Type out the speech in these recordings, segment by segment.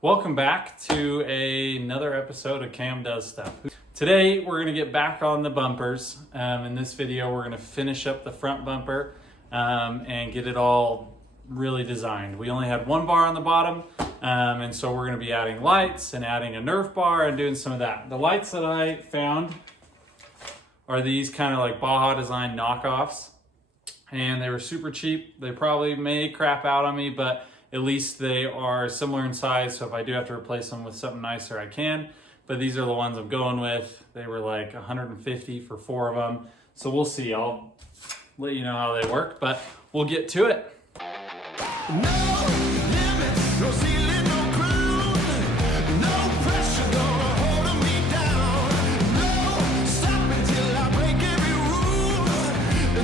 Welcome back to another episode of Cam Does Stuff. Today we're going to get back on the bumpers. In this video we're going to finish up the front bumper and get it all really designed. We only had one bar on the bottom and so we're going to be adding lights and adding a Nerf bar and doing some of that. The lights that I found are these kind of like Baja Design knockoffs, and they were super cheap. They probably may crap out on me, but at least they are similar in size, so if I do have to replace them with something nicer, I can. But these are the ones I'm going with. They were like $150 for 4 of them. So we'll see. I'll let you know how they work, but we'll get to it. No limits, no ceiling, no ground, no pressure gonna hold me down. No stopping till I break every rule.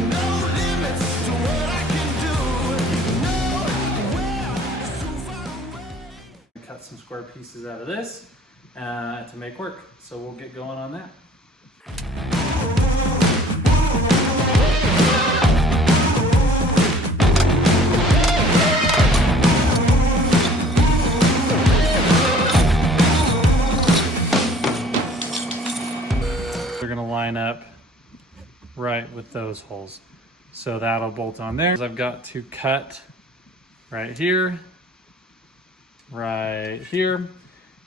No limits to what I can do. Nowhere is too far away. Cut some square pieces out of this to make work. So we'll get going on that. They're gonna line up right with those holes. So that'll bolt on there. I've got to cut right here,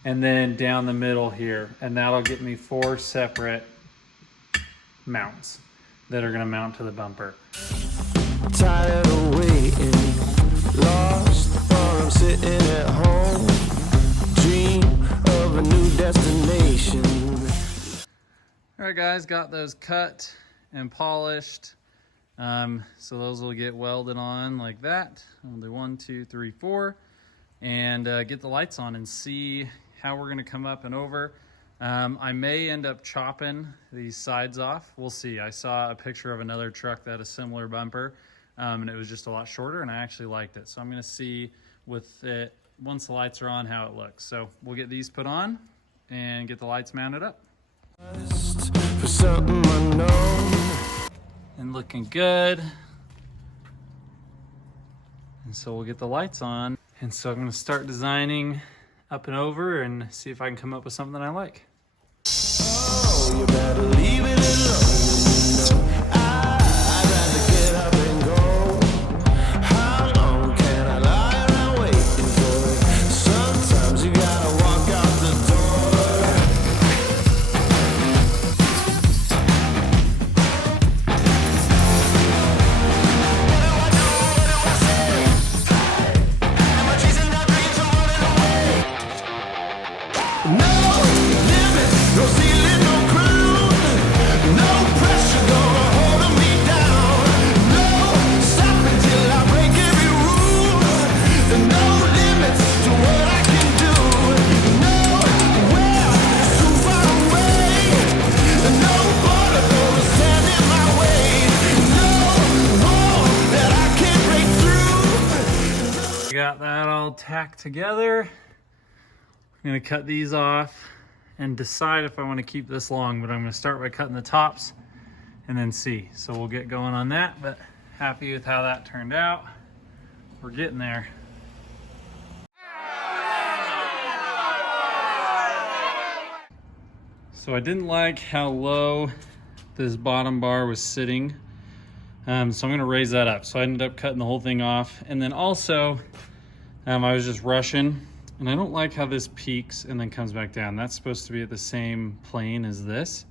and then down the middle here. And that'll get me 4 separate mounts that are gonna mount to the bumper. Tired of waiting, lost, or I'm sitting at home. Dream of a new destination. All right guys, got those cut and polished. So those will get welded on like that. I'll do 1, 2, 3, 4, and get the lights on and see how we're gonna come up and over. I may end up chopping these sides off. We'll see. I saw a picture of another truck that had a similar bumper, and it was just a lot shorter, and I actually liked it. So I'm gonna see with it, once the lights are on, how it looks. So we'll get these put on and get the lights mounted up. For something unknown. And looking good. And so we'll get the lights on. And so I'm gonna start designing up and over and see if I can come up with something that I like. Oh, you better leave it alone. I'd rather get up and go. How long can I lie around waiting for it? Sometimes you gotta walk out the door. No limits, no ceiling, no ground, no pressure gonna hold me down. No stopping till I break every rule. No limits to what I can do. Nowhere is too far away. No border gonna stand in my way. No wall that I can't break through. Got that all tacked together. I'm gonna cut these off and decide if I want to keep this long, but I'm gonna start by cutting the tops and then see. So we'll get going on that, but happy with how that turned out. We're getting there. So I didn't like how low this bottom bar was sitting. So I'm gonna raise that up. So I ended up cutting the whole thing off. And then also, I was just rushing. And I don't like how this peaks and then comes back down. That's supposed to be at the same plane as this.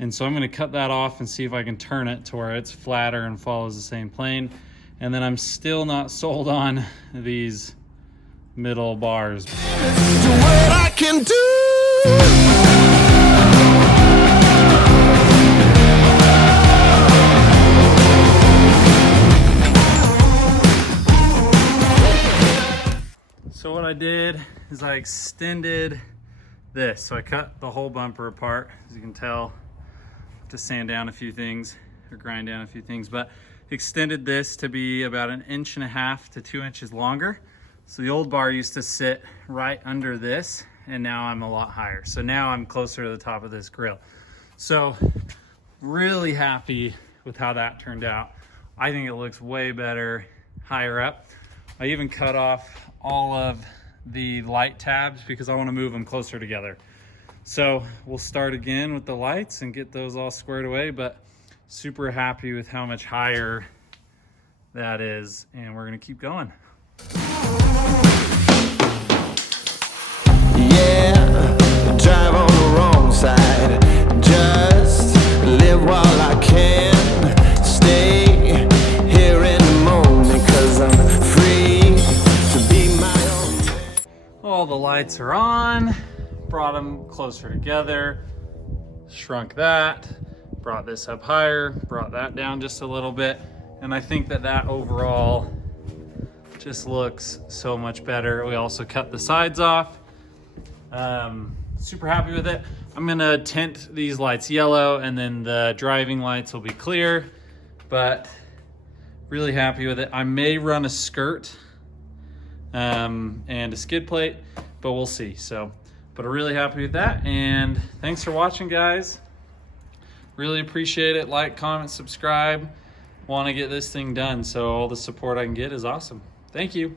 And so I'm gonna cut that off and see if I can turn it to where it's flatter and follows the same plane. And then I'm still not sold on these middle bars. To what I can do. So what I did is I extended this. So I cut the whole bumper apart. As you can tell, I have to sand down a few things or grind down a few things, but extended this to be about 1.5 to 2 inches longer. So the old bar used to sit right under this, and now I'm a lot higher. So now I'm closer to the top of this grill. So really happy with how that turned out. I think it looks way better higher up. I even cut off all of the light tabs because I want to move them closer together. So we'll start again with the lights and get those all squared away, but super happy with how much higher that is, and we're gonna keep going. Yeah, drive on the wrong side. Just live while I can. Stay here in the moment, 'cause I'm free to be my own. All the lights are on. Brought them closer together. Shrunk that. Brought this up higher. Brought that down just a little bit. And I think that overall just looks so much better. We also cut the sides off. Super happy with it. I'm gonna tint these lights yellow, and then the driving lights will be clear, but really happy with it. I may run a skirt and a skid plate, but we'll see. So, but I'm really happy with that, and thanks for watching, guys. Really appreciate it. Like, comment, subscribe. Want to get this thing done, so all the support I can get is awesome. Thank you.